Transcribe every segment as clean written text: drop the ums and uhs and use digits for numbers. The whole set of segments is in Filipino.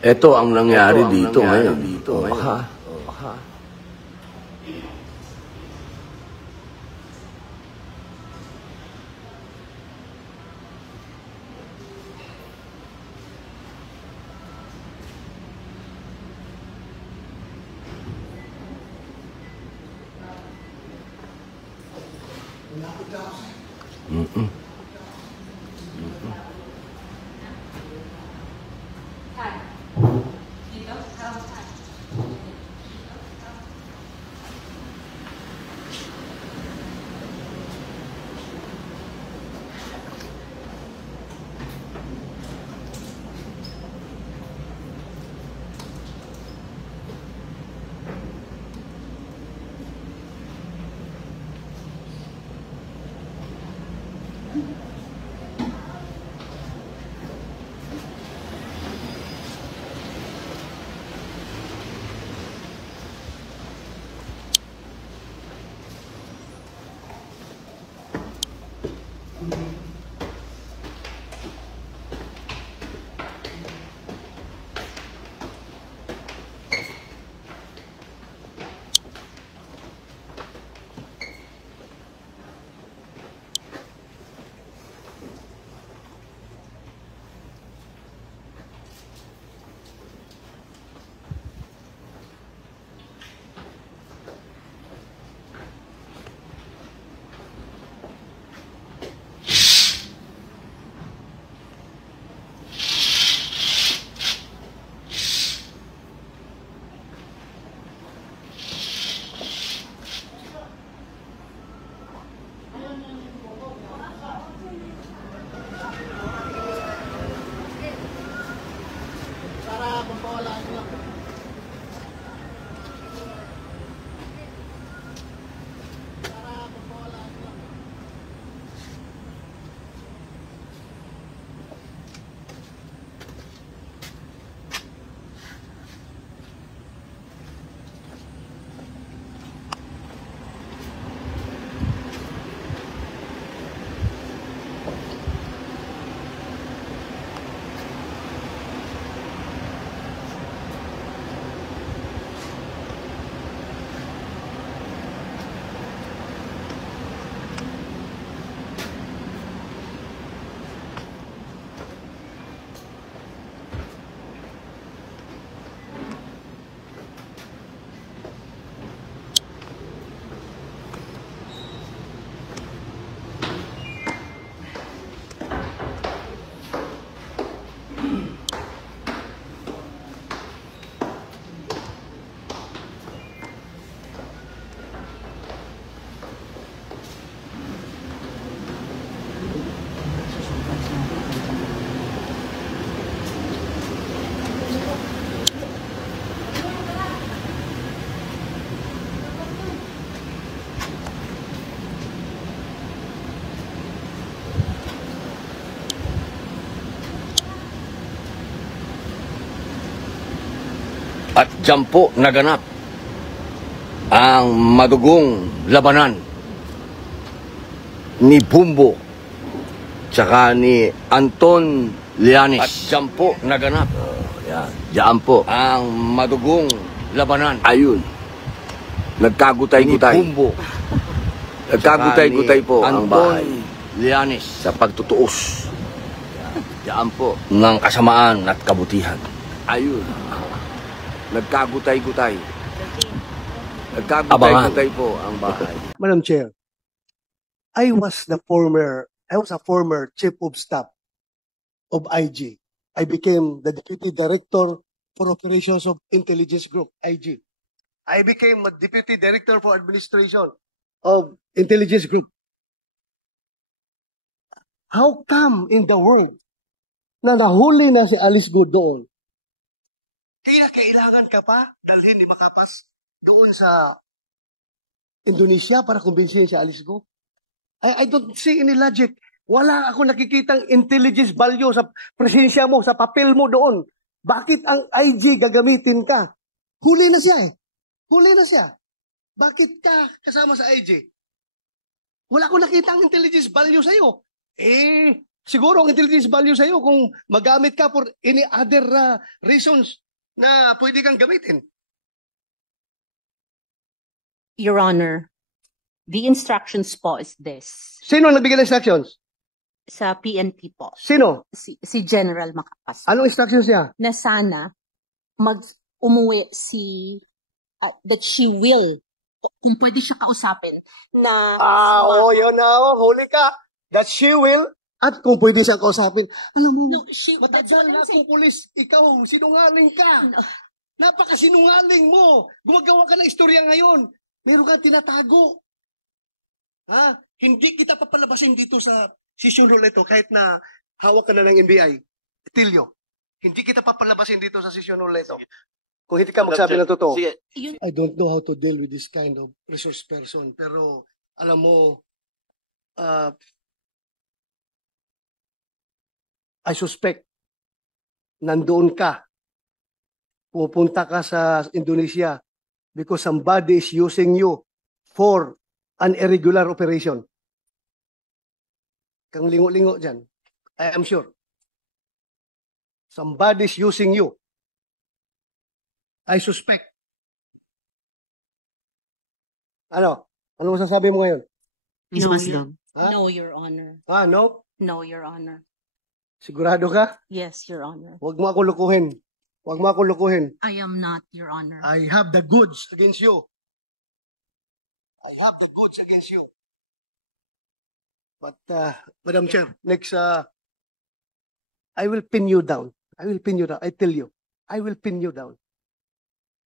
Ito ang nangyari dito ngayon. At diyan po naganap ang madugong labanan ni Bumbo tsaka ni Anton Llanes. At diyan po naganap diyan po ang madugong labanan. Ayun, nagkagutay-gutay ni Bumbo. Nagkagutay-gutay po ang bahay Llanes sa pagtutuos diyan po ng kasamaan at kabutihan. Ayun, nagkagutay-gutay. Nagkagutay-gutay po ang bahay. Madam Chair, I was a former chief of staff of IG. I became the deputy director for operations of intelligence group, IG. I became a deputy director for administration of intelligence group. How come in the world na nahuli na si Alice Go doon? Kailangan ka pa dalhin ni Makapas doon sa Indonesia para kumbinsihin si Alice Go? I don't see any logic. Wala ako nakikitang intelligence value sa presensya mo, sa papel mo doon. Bakit ang IG gagamitin ka? Huli na siya eh. Huli na siya. Bakit ka kasama sa IG? Wala akong nakita ang intelligence value sa'yo. Siguro ang intelligence value sa'yo kung magamit ka for any other reasons na pwede kang gamitin. Your Honor, the instructions po is this. Sino ang nagbigay ng instructions? Sa PNP po, Sino? si General Macapas. Anong instructions niya? Na sana umuwi that she will, kung pwede siya kausapin, na Yun na, huli ka. That she will, at kung pwede siyang kausapin. Alam mo, No, that's matagal what I'm na saying. akong pulis, ikaw, sinungaling ka. No. Napakasinungaling mo. Gumagawa ka ng istorya ngayon. Meron kang tinatago. Hindi kita papalabasin dito sa session hall ito kahit na hawak ka na ng NBI. Tilio, hindi kita papalabasin dito sa session hall ito. Kung hindi ka magsabi ng totoo. Sige. I don't know how to deal with this kind of resource person. Pero, alam mo, I suspect, nandoon ka, pupunta ka sa Indonesia because somebody is using you for an irregular operation. Kang lingo-lingo dyan. I am sure. Somebody is using you. I suspect. Ano? Ano masasabi mo ngayon? Miss Maslog. Ha? No, Your Honor. No? No, Your Honor. Sigurado ka? Yes, Your Honor. Huwag mo ako lukuhin. Huwag mo ako lukuhin. I am not, Your Honor. I have the goods against you. I have the goods against you. But, Madam Chair, next, I will pin you down. I will pin you down. I tell you. I will pin you down.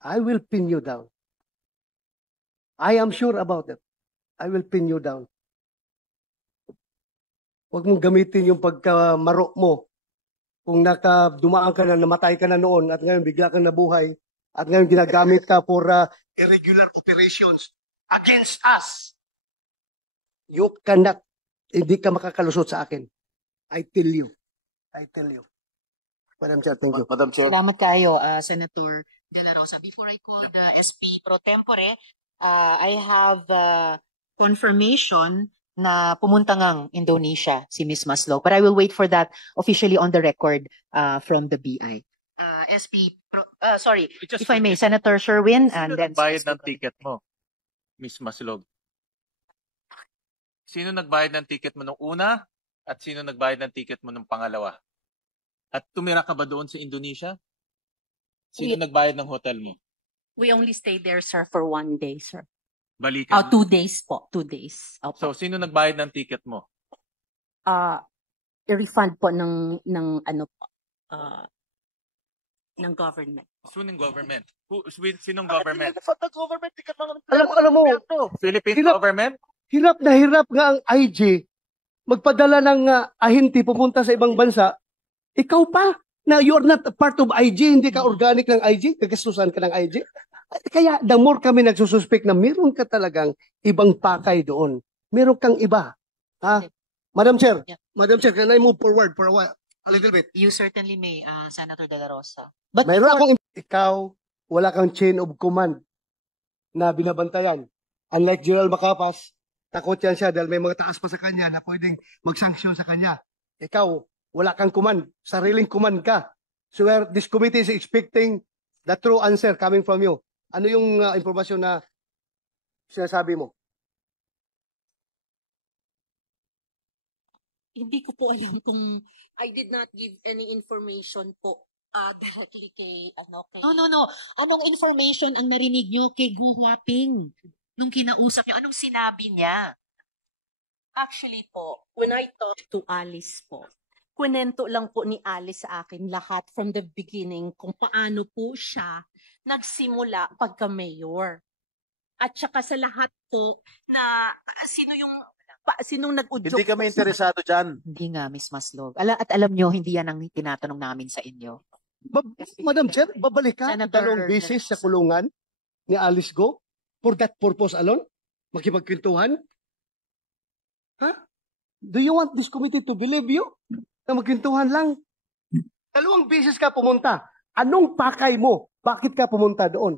I will pin you down. I am sure about it. I will pin you down. Huwag mong gamitin yung pagkamaro mo. Kung dumaan ka na, namatay ka na noon, at ngayon bigla kang nabuhay, at ngayon ginagamit ka for irregular operations against us. You cannot, hindi ka makakalusot sa akin. I tell you. I tell you. Madam Chair, thank you. Madam Chair. Salamat kayo, Senator De La Rosa. Before I call the SP pro tempore, I have confirmation na pumunta ngang Indonesia si Miss Maslog. But I will wait for that officially on the record from the BI. If I may, Senator Sherwin, and then nagbayad ng ticket mo, Miss Maslog? Sino nagbayad ng ticket mo nung una at sino nagbayad ng ticket mo nung pangalawa? At tumira ka ba doon sa Indonesia? Sino nagbayad ng hotel mo? We only stayed there, sir, for 1 day, sir. Balikan. 2 days po. 2 days. Opo. So, sino nagbayad ng ticket mo? I-refund po ng government. Sinong government? Sinong government? Alam mo, Philippine Hirap. government? hirap na hirap nga ang IG magpadala ng ahente pupunta sa ibang bansa. Ikaw pa, na you're not a part of IG, hindi ka organic ng IG, kagastusan ka ng IG. Kaya the more kami nagsususpect na meron ka talagang ibang pakay doon. Meron kang iba. Ha? Madam Chair, Yeah. Madam Chair, can I move forward for a little bit? You certainly may, Senator De La Rosa. But mayroon ikaw, wala kang chain of command na binabantayan. Unlike General Macapas, takot yan siya dahil may mga taas pa sa kanya na pwedeng mag-sanction sa kanya. Ikaw, wala kang command. Sariling command ka. So this committee is expecting the true answer coming from you. Ano yung informasyon na sinasabi mo? Hindi ko po alam kung I did not give any information po directly kay No. Anong information ang narinig nyo kay Gu Huaping? Nung kinausap nyo, anong sinabi niya? Actually po, when I talked to Alice po, kwento lang po ni Alice sa akin lahat from the beginning kung paano po siya nagsimula pagka-mayor. At saka sa lahat po na sinong nag-udyok. Hindi kami interesado dyan. Hindi nga, Miss Maslog. At alam nyo, hindi yan ang tinatanong namin sa inyo. Madam Chair, babalik ka Senator dalawang beses sa kulungan ni Alice Go for that purpose alone? Makipagkwentuhan? Ha? Do you want this committee to believe you? Na magkwentuhan lang? Dalawang beses ka pumunta. Anong pakay mo? Bakit ka pumunta doon?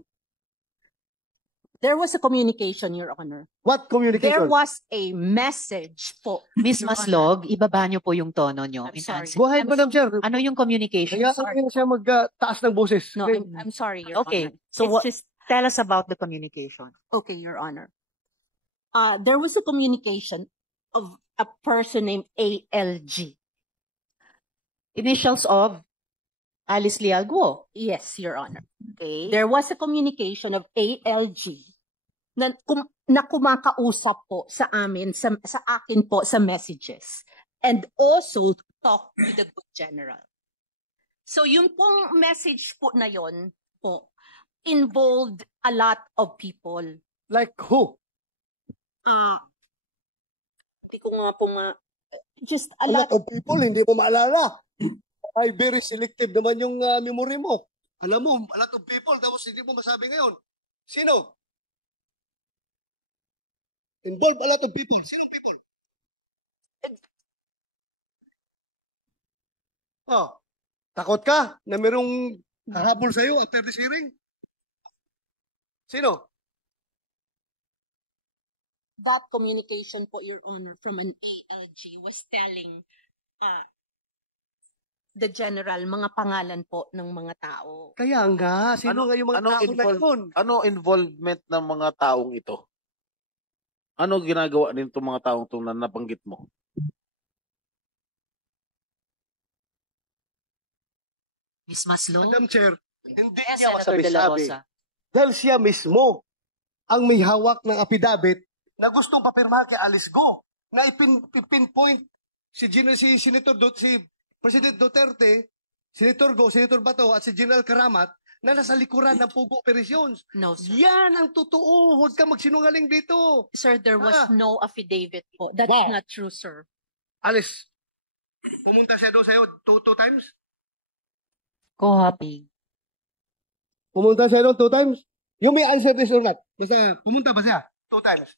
There was a communication, Your Honor. What There communication? was a message po. Miss Your Honor. Maslog, ibaba niyo po yung tono niyo I'm in sorry. answer. Go ahead, Madam Chair. Ano yung communication? Kaya ano siya magtaas ng boses. No, Okay. I'm sorry, Your Okay, Honor. so It's what, just- tell us about the communication. Okay, Your Honor. There was a communication of a person named ALG. Initials of Alice Leal Guo. Yes, Your Honor. Okay. There was a communication of ALG na kumakausap po sa amin, sa akin po sa messages. And also talk to the good general. So yung pong message po na yon po involved a lot of people. Like who? Hindi ko nga po just a A lot lot of people, hindi mo maalala. Ay, very selective naman yung memory mo. Alam mo, a lot of people, tapos hindi mo masabi ngayon. Sino? Involve a lot of people. Sino people? Oh, takot ka na merong hahabol sa'yo after this hearing? Sino? that communication po, Your Honor, from an ALG was telling the general mga pangalan po ng mga tao. Kaya nga, sino nga yung mga tao na yun? Ano involvement ng mga taong ito? Ano ginagawa nito mga taong ito na nabanggit mo? Miss Maslog? Madam Chair, hindi Yes, niya Senator De La masabi-sabi. Rosa. Dahil siya mismo ang may hawak ng affidavit na gustong papirmahan kay Alice Go na ipinpoint si President Duterte, Senator Go, Senator Bato at si General Karamat na nasa likuran ng Pugo Operations. No, sir. Yan ang totoo. Huwag ka magsinungaling dito. Sir, there was no affidavit po. That's Wow. not true, sir. Alice, pumunta siya doon sa'yo two times? Copy. Pumunta siya doon 2 times? You may answer this or not. Basta, pumunta ba siya? 2 times.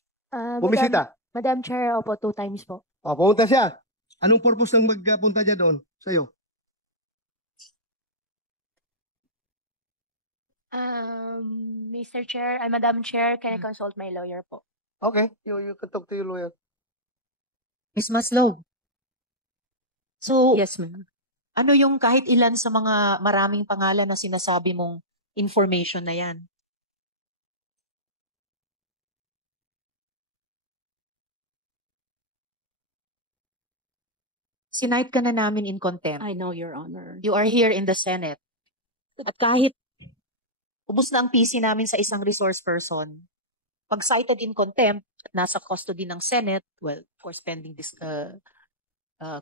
Bumisita? Madam Chair, opo, 2 times po. O, pumunta siya. Anong purpose ng magpunta niya doon sa'yo? Mr. Chair, Madam Chair, can I consult my lawyer po? Okay, you can talk to your lawyer. Miss Maslog. So, Yes, ma'am. ano yung kahit ilan sa mga maraming pangalan na sinasabi mong information na yan? Sinight ka na namin in contempt. I know, Your Honor. You are here in the Senate. At kahit ubos na ang PC namin sa isang resource person, pag cited in contempt, at nasa custody ng Senate, well, of course, pending this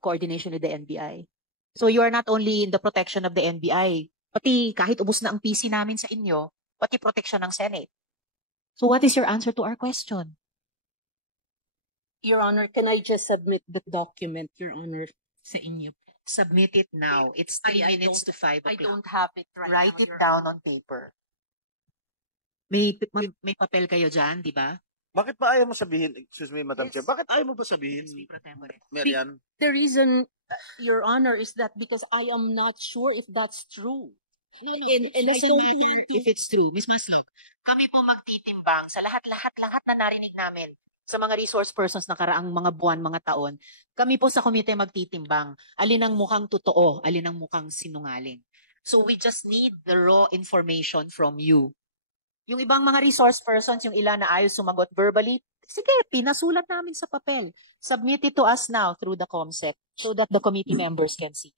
coordination with the NBI. So you are not only in the protection of the NBI, pati kahit ubos na ang PC namin sa inyo, pati protection ng Senate. So what is your answer to our question? Your Honor, can I just submit the document, Your Honor, sa inyo? Submit it now. It's 3 minutes to 5 I o'clock. don't have it right Write now, it Your down on paper. May papel kayo dyan, di ba? Bakit ba ayaw mo sabihin, excuse me, Madam Chair, bakit ayaw mo ba sabihin, Marian? The reason, Your Honor, is that because I am not sure if that's true. And I don't want to- If it's true, Miss Maslog, kami po magtitimbang sa lahat na narinig namin sa mga resource persons na karaang mga buwan, mga taon. Kami po sa komite magtitimbang alin ang mukhang totoo, alin ang mukhang sinungaling. So we just need the raw information from you. Yung ibang mga resource persons, yung ilan na ayaw sumagot verbally, sige, pinasulat namin sa papel. Submit it to us now through the COMSEC so that the committee members can see.